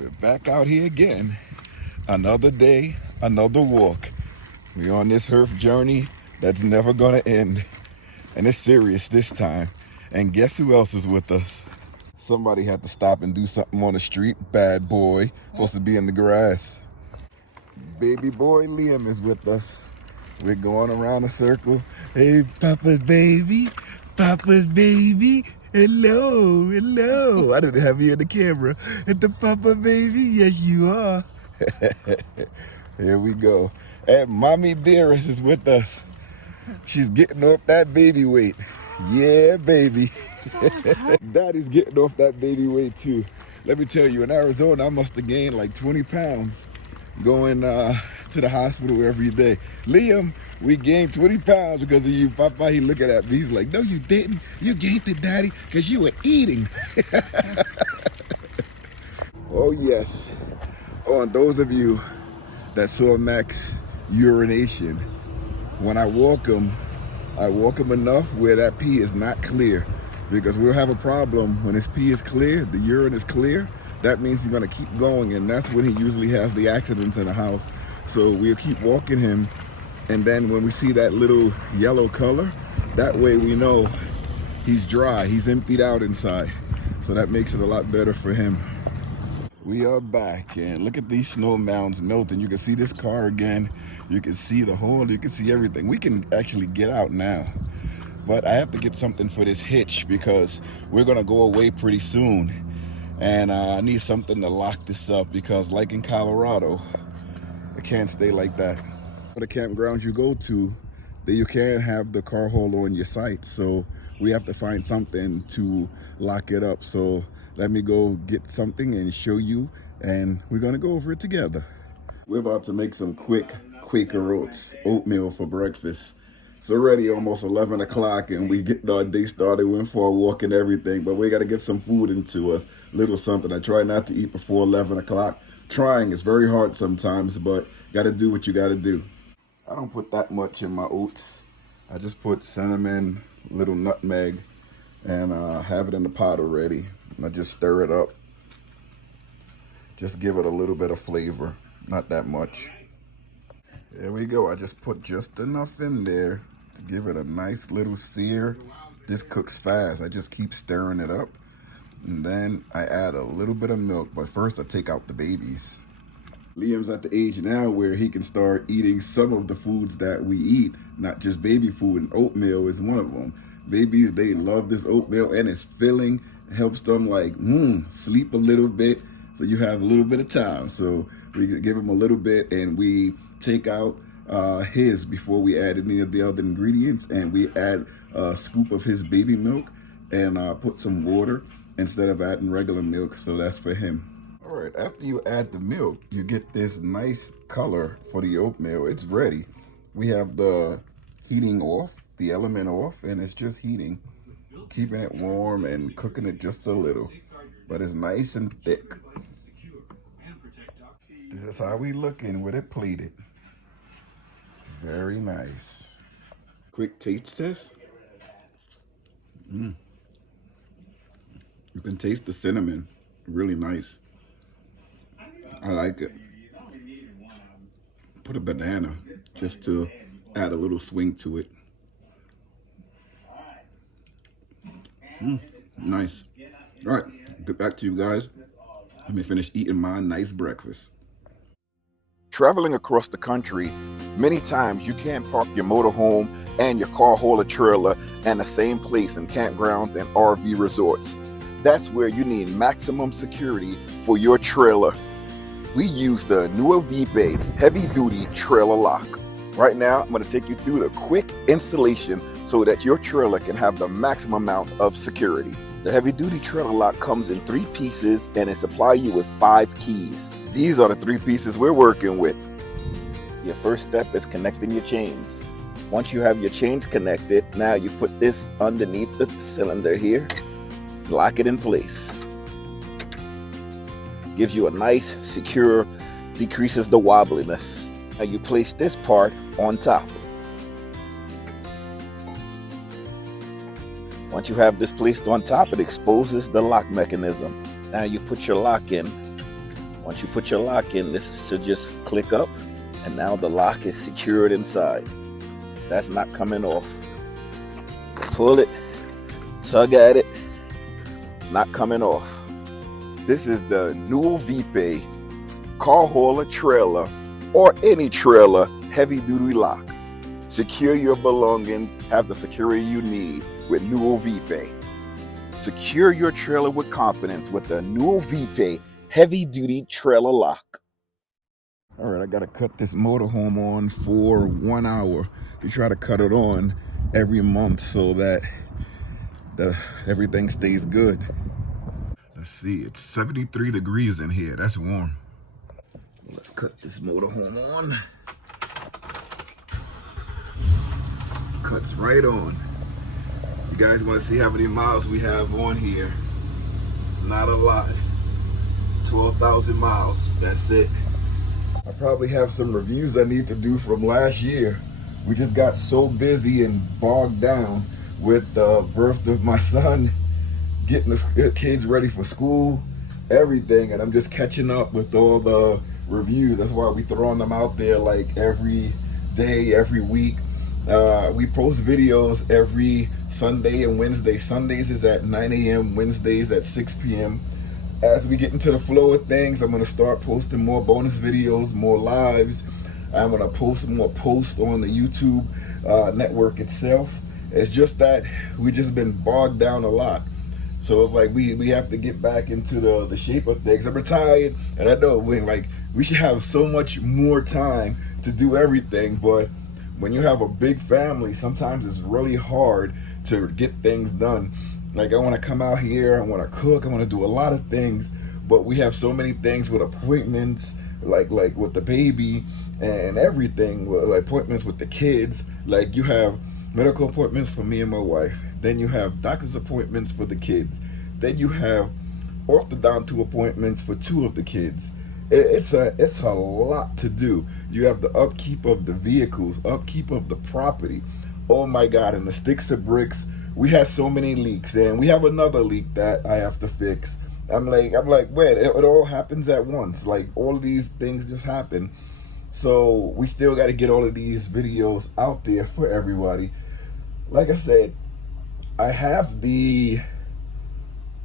We're back out here again. Another day, another walk. We're on this herf journey that's never gonna end. And it's serious this time. And guess who else is with us? Somebody had to stop and do something on the street. Bad boy, supposed to be in the grass. Baby boy Liam is with us. We're going around a circle. Hey, Papa's baby, Papa's baby. Hello, hello. I didn't have you in the camera. And the Papa baby, yes you are. Here we go. And Mommy Dearest is with us. She's getting off that baby weight. Yeah, baby. Daddy's getting off that baby weight too. Let me tell you, in Arizona, I must have gained like 20 pounds going to the hospital every day. Liam, we gained 20 pounds because of you. Papa, he looking at me, he's like, no, you didn't. You gained it, Daddy, because you were eating. Oh, yes. Oh, and those of you that saw Max urination, when I walk him enough where that pee is not clear, because we'll have a problem when his pee is clear, the urine is clear. That means he's gonna keep going, and that's when he usually has the accidents in the house. So we'll keep walking him, and then when we see that little yellow color, that way we know he's dry, he's emptied out inside. So that makes it a lot better for him. We are back, and look at these snow mounds melting. You can see this car again. You can see the hole, you can see everything. We can actually get out now. But I have to get something for this hitch because we're gonna go away pretty soon. And I need something to lock this up because like in Colorado, it can't stay like that. For the campgrounds you go to, that you can't have the car hole on your site. So we have to find something to lock it up. So let me go get something and show you, and we're gonna go over it together. We're about to make some quick Quaker oats, oatmeal for breakfast. It's already almost 11 o'clock and we get our day started, went for a walk and everything, but we gotta get some food into us, little something. I try not to eat before 11 o'clock. Trying, it's very hard sometimes, but gotta do what you gotta do. I don't put that much in my oats. I just put cinnamon, little nutmeg, and have it in the pot already. And I just stir it up. Just give it a little bit of flavor, not that much. There we go. I just put just enough in there to give it a nice little sear. This cooks fast. I just keep stirring it up. And then I add a little bit of milk. But first I take out the babies. Liam's at the age now where he can start eating some of the foods that we eat, not just baby food, and oatmeal is one of them. Babies, they love this oatmeal and it's filling. It helps them like sleep a little bit so you have a little bit of time. So we give him a little bit and we take out his before we add any of the other ingredients, and we add a scoop of his baby milk and put some water instead of adding regular milk. So that's for him. All right, after you add the milk, you get this nice color for the oatmeal. It's ready. We have the heating off, the element off, and it's just heating, keeping it warm and cooking it just a little, but it's nice and thick. This is how we looking with it plated. Very nice. Quick taste test. You can taste the cinnamon. Really nice. I like it. Put a banana just to add a little swing to it. Nice. All right, get back to you guys. Let me finish eating my nice breakfast. Traveling across the country, many times you can't park your motorhome and your car hauler trailer in the same place in campgrounds and RV resorts. That's where you need maximum security for your trailer. We use the Nuovepe heavy-duty trailer lock. Right now, I'm going to take you through the quick installation so that your trailer can have the maximum amount of security. The heavy-duty trailer lock comes in 3 pieces and it supplies you with 5 keys. These are the 3 pieces we're working with. Your first step is connecting your chains. Once you have your chains connected, now you put this underneath the cylinder here, lock it in place. Gives you a nice, secure, decreases the wobbliness. Now you place this part on top. Once you have this placed on top, it exposes the lock mechanism. Now you put your lock in Once you put your lock in, this is to just click up, and now the lock is secured inside. That's not coming off. Pull it, tug at it, not coming off. This is the Nuovepe car hauler trailer or any trailer heavy duty lock. Secure your belongings, have the security you need with Nuovepe. Secure your trailer with confidence with the Nuovepe heavy duty trailer lock. All right, I gotta cut this motorhome on for 1 hour. We try to cut it on every month so that everything stays good. Let's see, it's 73 degrees in here. That's warm. Let's cut this motorhome on. Cuts right on. You guys want to see how many miles we have on here? It's not a lot. 12,000 miles. That's it. I probably have some reviews I need to do from last year. We just got so busy and bogged down with the birth of my son, getting the kids ready for school, everything, and I'm just catching up with all the reviews. That's why we throwing them out there like every day, every week. We post videos every Sunday and Wednesday. Sundays is at 9 a.m., Wednesdays at 6 p.m. As we get into the flow of things, I'm going to start posting more bonus videos, more lives. I'm going to post more posts on the YouTube network itself. It's just that we just been bogged down a lot. So it's like we have to get back into the shape of things. I'm retired, and I know we should have so much more time to do everything, but when you have a big family, sometimes it's really hard to get things done. Like I want to come out here, I want to cook, I want to do a lot of things, but we have so many things with appointments, like with the baby and everything, like appointments with the kids. Like you have medical appointments for me and my wife, then you have doctor's appointments for the kids, then you have orthodontic appointments for 2 of the kids. It's a lot to do. You have the upkeep of the vehicles, upkeep of the property. Oh my God, and the sticks of bricks. We had so many leaks, and we have another leak that I have to fix. I'm like, wait, it all happens at once. Like all of these things just happen. So we still got to get all of these videos out there for everybody. Like I said, I have the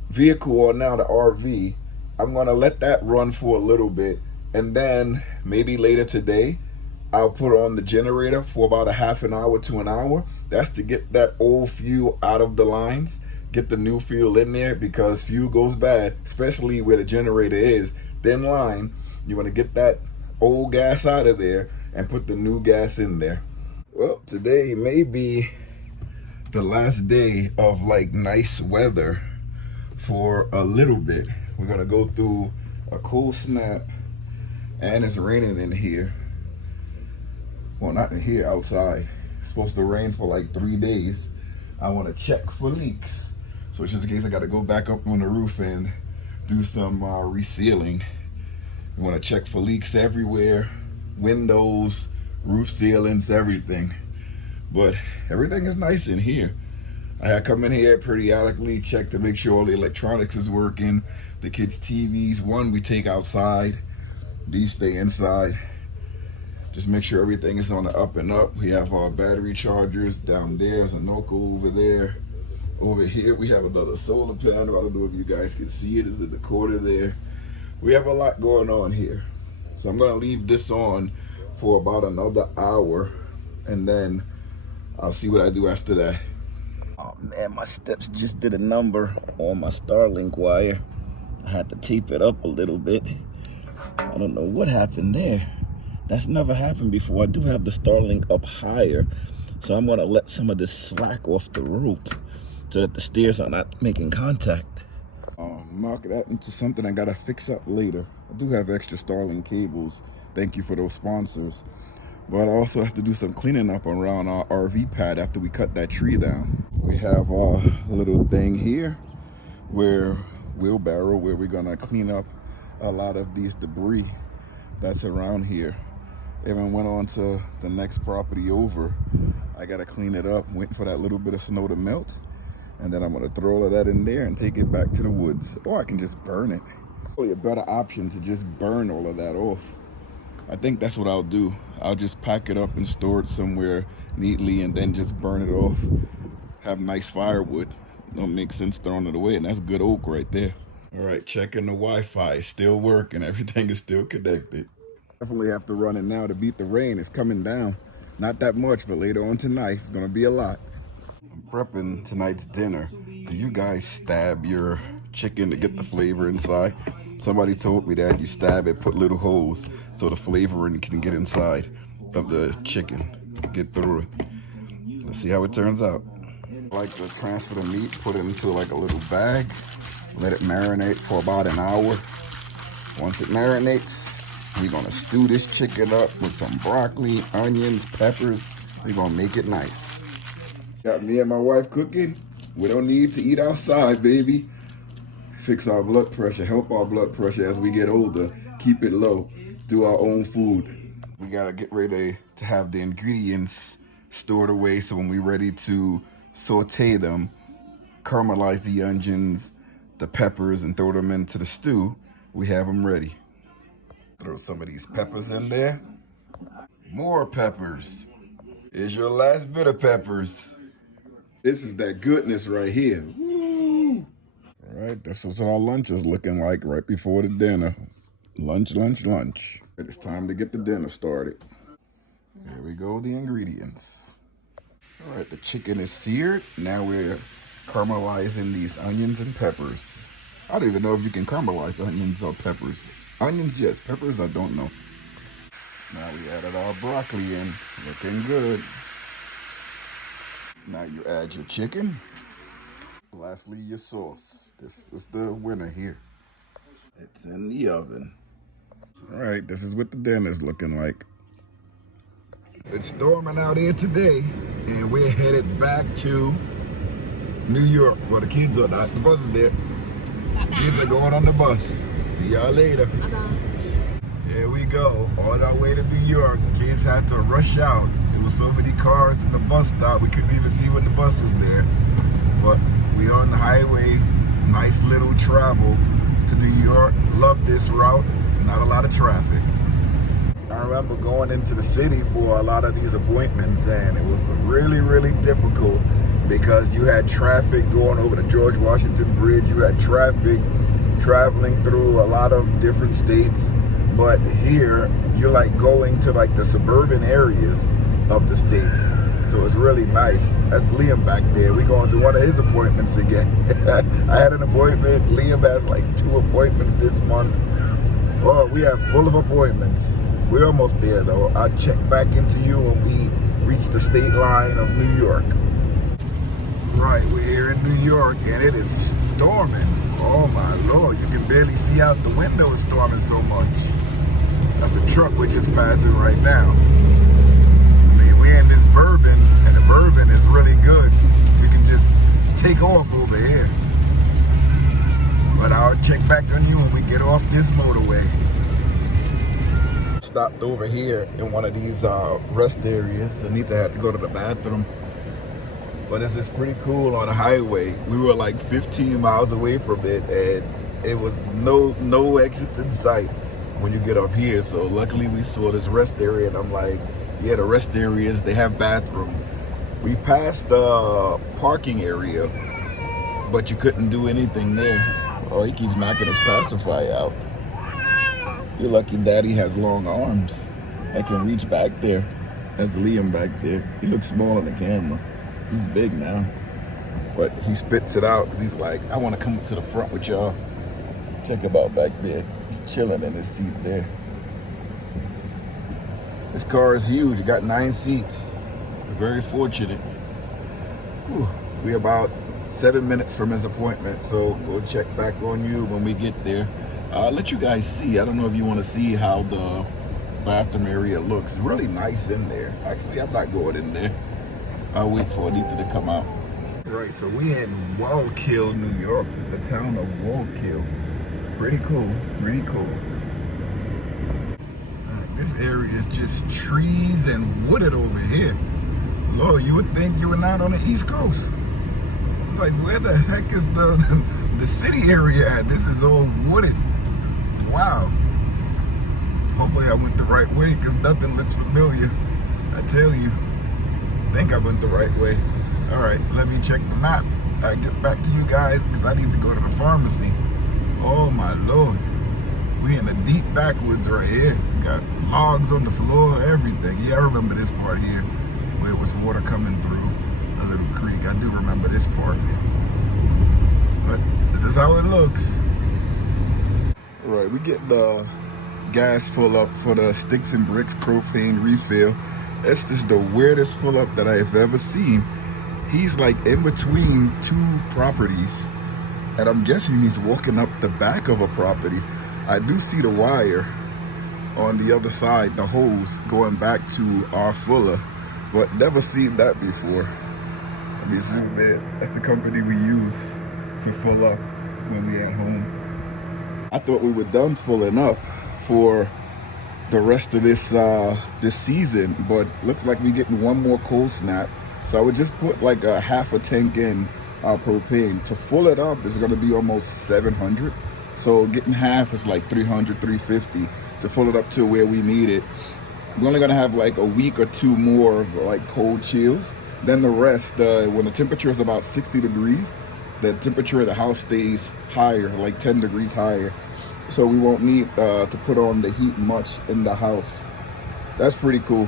vehicle on now, the RV. I'm going to let that run for a little bit, and then maybe later today I'll put on the generator for about a half an hour to an hour. That's to get that old fuel out of the lines, get the new fuel in there, because fuel goes bad, especially where the generator is, thin line. You want to get that old gas out of there and put the new gas in there. Well, today may be the last day of like nice weather for a little bit. We're gonna go through a cool snap, and it's raining in here. Well, not in here, outside. It's supposed to rain for like 3 days. I want to check for leaks, so just in case I got to go back up on the roof and do some resealing. You want to check for leaks everywhere, windows, roof ceilings, everything. But everything is nice in here. I come in here periodically, check to make sure all the electronics is working. The kids' TVs, one we take outside, these stay inside. Just make sure everything is on the up and up. We have our battery chargers down there. There's a Noco over there. Over here we have another solar panel. I don't know if you guys can see it. It's in the corner there. We have a lot going on here. So I'm gonna leave this on for about another hour, and then I'll see what I do after that. Oh man, my steps just did a number on my Starlink wire. I had to tape it up a little bit. I don't know what happened there. That's never happened before. I do have the Starlink up higher, so I'm gonna let some of this slack off the rope so that the stairs are not making contact. Mark that into something I gotta fix up later. I do have extra Starlink cables. Thank you for those sponsors. But I also have to do some cleaning up around our RV pad after we cut that tree down. We have a little thing here where wheelbarrow where we're gonna clean up a lot of these debris that's around here. Even went on to the next property over. I gotta clean it up, waiting for that little bit of snow to melt, and then I'm gonna throw all of that in there and take it back to the woods, or I can just burn it. Probably a better option to just burn all of that off. I think that's what I'll do. I'll just pack it up and store it somewhere neatly and then just burn it off. Have nice firewood. Don't make sense throwing it away, and that's good oak right there. All right, checking the Wi-Fi. It's still working. Everything is still connected. Definitely have to run it now to beat the rain. It's coming down. Not that much, but later on tonight, it's gonna be a lot. I'm prepping tonight's dinner. Do you guys stab your chicken to get the flavor inside? Somebody told me that you stab it, put little holes so the flavoring can get inside of the chicken, get through it. Let's see how it turns out. I like to transfer the meat, put it into like a little bag, let it marinate for about an hour. Once it marinates, we're gonna stew this chicken up with some broccoli, onions, peppers. We're gonna make it nice. Got me and my wife cooking. We don't need to eat outside, baby. Fix our blood pressure, help our blood pressure as we get older, keep it low, do our own food. We gotta get ready to have the ingredients stored away so when we're ready to saute them, caramelize the onions, the peppers, and throw them into the stew, we have them ready. Throw some of these peppers in there. More peppers. Here's your last bit of peppers. This is that goodness right here. Woo! All right, this is what our lunch is looking like right before the dinner. Lunch, lunch, lunch. It's time to get the dinner started. Here we go, the ingredients. All right, the chicken is seared. Now we're caramelizing these onions and peppers. I don't even know if you can caramelize onions or peppers. Onions, yes. Peppers, I don't know. Now we added our broccoli in. Looking good. Now you add your chicken. Lastly, your sauce. This is the winner here. It's in the oven. All right, this is what the dinner's looking like. It's storming out here today, and we're headed back to New York. Well, the kids are not. The bus is there. Kids are going on the bus. See y'all later. Here we go, on our way to New York. Kids had to rush out. There were so many cars in the bus stop, we couldn't even see when the bus was there. But we on the highway, nice little travel to New York. Love this route, not a lot of traffic. I remember going into the city for a lot of these appointments, and it was really, really difficult because you had traffic going over the George Washington Bridge. You had traffic traveling through a lot of different states. But here, you're like going to like the suburban areas of the states. So it's really nice. That's Liam back there. We're going to one of his appointments again. I had an appointment. Liam has like 2 appointments this month. Oh, we have full of appointments. We're almost there though. I'll check back into you when we reach the state line of New York. Right, we're here in New York and it is storming. Oh my Lord, you can barely see out the window, it's storming so much. That's a truck we're just passing right now. I mean, we're in this bourbon, and the bourbon is really good. You can just take off over here. But I'll check back on you when we get off this motorway. Stopped over here in one of these rest areas. Anita had to go to the bathroom. But this is pretty cool on the highway. We were like 15 miles away from it, and it was no exits in sight when you get up here. So luckily we saw this rest area, and I'm like, yeah, the rest areas, they have bathrooms. We passed the parking area, but you couldn't do anything there. Oh, he keeps knocking his pacifier out. You're lucky Daddy has long arms. I can reach back there. That's Liam back there. He looks small in the camera. He's big now. But he spits it out because he's like, I want to come up to the front with y'all. Check him out back there. He's chilling in his seat there. This car is huge. It got 9 seats. We're very fortunate. Whew. We're about 7 minutes from his appointment, so we'll check back on you when we get there. I'll let you guys see. I don't know if you want to see how the bathroom area looks. It's really nice in there. Actually, I'm not going in there. I'll wait for Anita to come out. Right, so we in Wallkill, New York, the town of Wallkill. Pretty cool, pretty cool. Right, this area is just trees and wooded over here. Lord, you would think you were not on the East Coast. Like, where the heck is the city area at? This is all wooded. Wow. Hopefully I went the right way because nothing looks familiar. I tell you. I think I went the right way. All right, let me check the map. I'll get back to you guys because I need to go to the pharmacy. Oh my Lord. We in the deep backwoods right here. Got logs on the floor, everything. Yeah, I remember this part here where it was water coming through a little creek. I do remember this part. But this is how it looks. All right, we get the gas full up for the Sticks and Bricks propane refill. It's just the weirdest full up that I have ever seen. He's like in between two properties, and I'm guessing he's walking up the back of a property. I do see the wire on the other side, the hose going back to our fuller, but never seen that before. Let me zoom in. That's the company we use to fill up when we at home. I thought we were done filling up for the rest of this this season, but looks like we're getting one more cold snap. So I would just put like a half a tank in propane. To fill it up is gonna be almost 700. So getting half is like 300, 350 to fill it up to where we need it. We're only gonna have like a week or two more of like cold chills. Then the rest, when the temperature is about 60 degrees, the temperature of the house stays higher, like 10 degrees higher. So we won't need to put on the heat much in the house. That's pretty cool.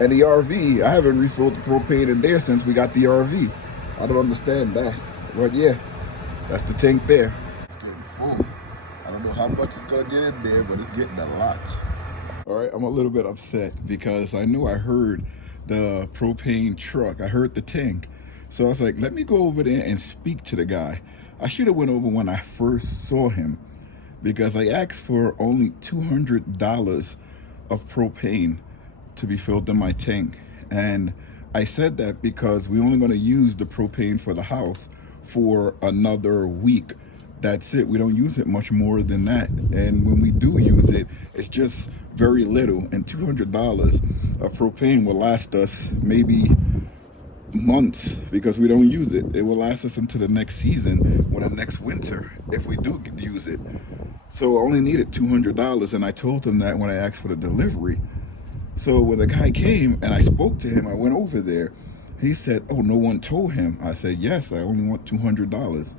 And the RV, I haven't refilled the propane in there since we got the RV. I don't understand that. But yeah, that's the tank there. It's getting full. I don't know how much it's gonna get in there, but it's getting a lot. All right, I'm a little bit upset because I knew I heard the propane truck. I heard the tank. So I was like, let me go over there and speak to the guy. I should have went over when I first saw him because I asked for only $200 of propane to be filled in my tank. And I said that because we're only gonna use the propane for the house for another week. That's it. We don't use it much more than that. And when we do use it, it's just very little. And $200 of propane will last us maybe months because we don't use it. It will last us into the next season or the next winter if we do use it. So I only needed $200, and I told him that when I asked for the delivery. So when the guy came and I spoke to him, I went over there. He said, oh, no one told him. I said, yes, I only want $200.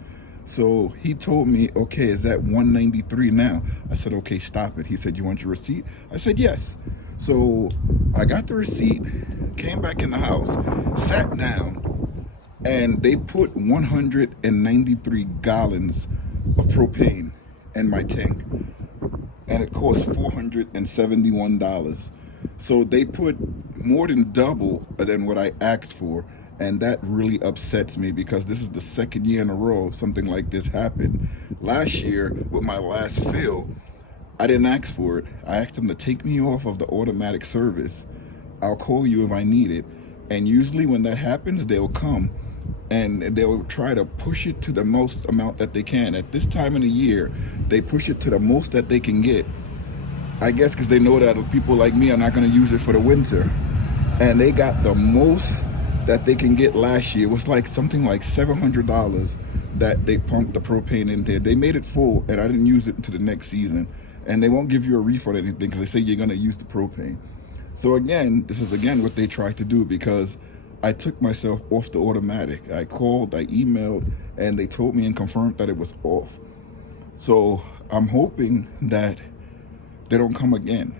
So he told me, okay, is that $193 now? I said, okay, stop it. He said, you want your receipt? I said, yes. So I got the receipt, came back in the house, sat down, and they put 193 gallons of propane in my tank, and it cost $471. So they put more than double than what I asked for. And that really upsets me because this is the second year in a row something like this happened. Last year, with my last fill, I didn't ask for it. I asked them to take me off of the automatic service. I'll call you if I need it. And usually when that happens, they'll come and they'll try to push it to the most amount that they can. At this time of the year, they push it to the most that they can get. I guess because they know that people like me are not going to use it for the winter. And they got the most that they can get last year. It was like something like $700 that they pumped the propane in there. They made it full, and I didn't use it into the next season. And they won't give you a refund or anything because they say you're gonna use the propane. So again, this is again what they tried to do because I took myself off the automatic. I called, I emailed, and they told me and confirmed that it was off. So I'm hoping that they don't come again,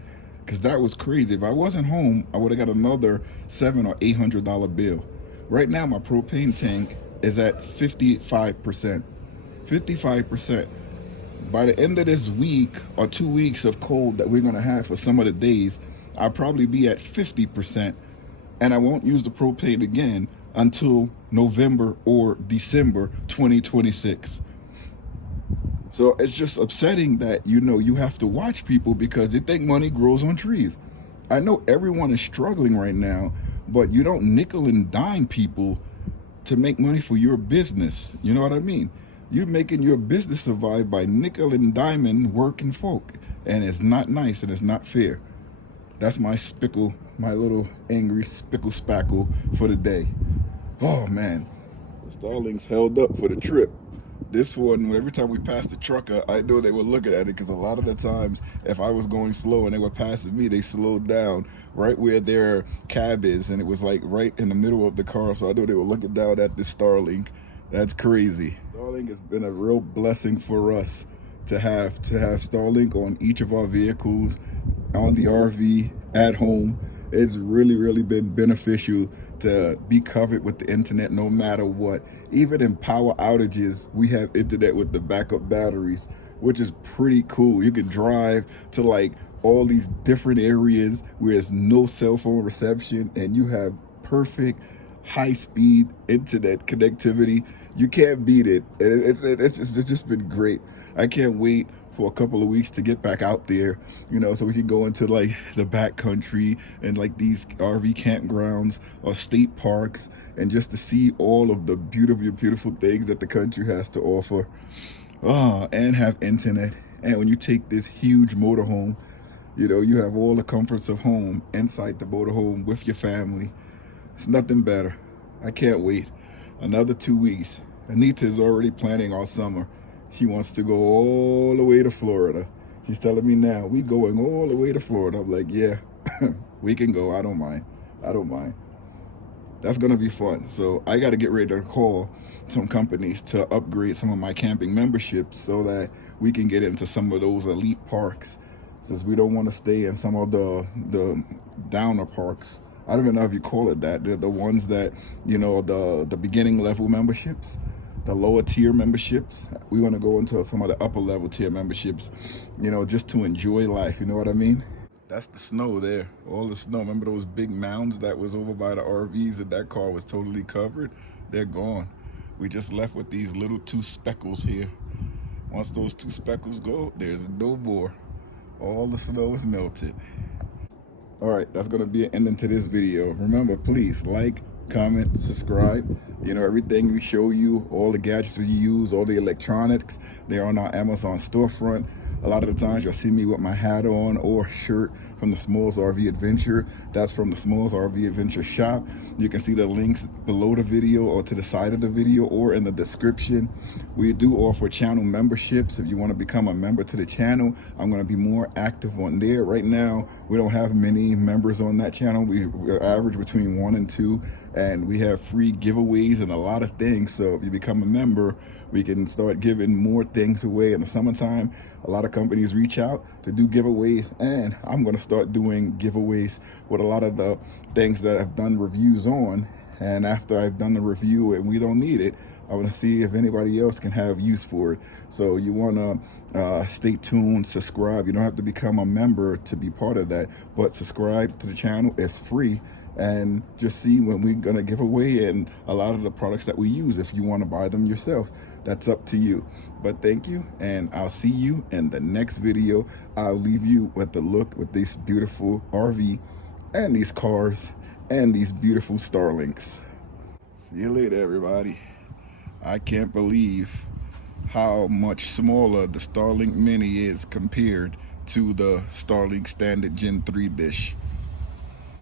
because that was crazy. If I wasn't home, I would have got another $700 or $800 bill. Right now, my propane tank is at 55%. 55%. By the end of this week or 2 weeks of cold that we're gonna have for some of the days, I'll probably be at 50%, and I won't use the propane again until November or December 2026. So it's just upsetting that, you know, you have to watch people because they think money grows on trees. I know everyone is struggling right now, but you don't nickel and dime people to make money for your business. You know what I mean? You're making your business survive by nickel and diming working folk. And it's not nice and it's not fair. That's my spickle, my little angry spickle spackle for the day. Oh man, the Starlings held up for the trip. This one, every time we passed the trucker, I know they were looking at it, because a lot of the times, if I was going slow and they were passing me, they slowed down right where their cab is, and it was like right in the middle of the car. So I know they were looking down at this Starlink. That's crazy. Starlink has been a real blessing for us to have Starlink on each of our vehicles, on the RV, at home. It's really been beneficial to be covered with the internet no matter what. Even in power outages, we have internet with the backup batteries, which is pretty cool. You can drive to like all these different areas where there's no cell phone reception, and you have perfect high-speed internet connectivity. You can't beat it. It's just been great. I can't wait for a couple of weeks to get back out there, you know, so we can go into like the back country and like these RV campgrounds or state parks, and just to see all of the beautiful things that the country has to offer. And have internet. And when you take this huge motorhome, you know, you have all the comforts of home inside the motorhome with your family. It's nothing better. I can't wait. Another 2 weeks. Anita is already planning our summer. She wants to go all the way to Florida. She's telling me now, we going all the way to Florida. I'm like, yeah, we can go. I don't mind. That's gonna be fun. So I gotta get ready to call some companies to upgrade some of my camping memberships so that we can get into some of those elite parks, since we don't want to stay in some of the downer parks. I don't even know if you call it that. They're the ones that, you know, the beginning level memberships, the lower tier memberships. We want to go into some of the upper level tier memberships, you know, just to enjoy life. You know what I mean? That's the snow there. All the snow. Remember those big mounds that was over by the RVs, and that car was totally covered? They're gone. We just left with these little 2 speckles here. Once those 2 speckles go, there's no more. All the snow is melted. All right, that's gonna be an ending to this video. Remember, please like, comment, subscribe. You know, everything we show you, all the gadgets we use, all the electronics, they're on our Amazon storefront. A lot of the times you'll see me with my hat on or shirt from the SmallsRV Adventure. That's from the SmallsRV Adventure shop. You can see the links below the video or to the side of the video or in the description. We do offer channel memberships. If you want to become a member to the channel, I'm going to be more active on there. Right now, we don't have many members on that channel. We're average between 1 and 2, and we have free giveaways and a lot of things. So if you become a member, we can start giving more things away. In the summertime, a lot of companies reach out to do giveaways, and I'm going to start doing giveaways with a lot of the things that I've done reviews on. And after I've done the review and we don't need it, I want to see if anybody else can have use for it. So you want to stay tuned, subscribe. You don't have to become a member to be part of that, but subscribe to the channel. It's free. And just see when we're going to give away and a lot of the products that we use. If you want to buy them yourself, that's up to you. But thank you, and I'll see you in the next video. I'll leave you with the look with this beautiful RV and these cars and these beautiful Starlinks. See you later, everybody. I can't believe how much smaller the Starlink Mini is compared to the Starlink Standard Gen 3 dish.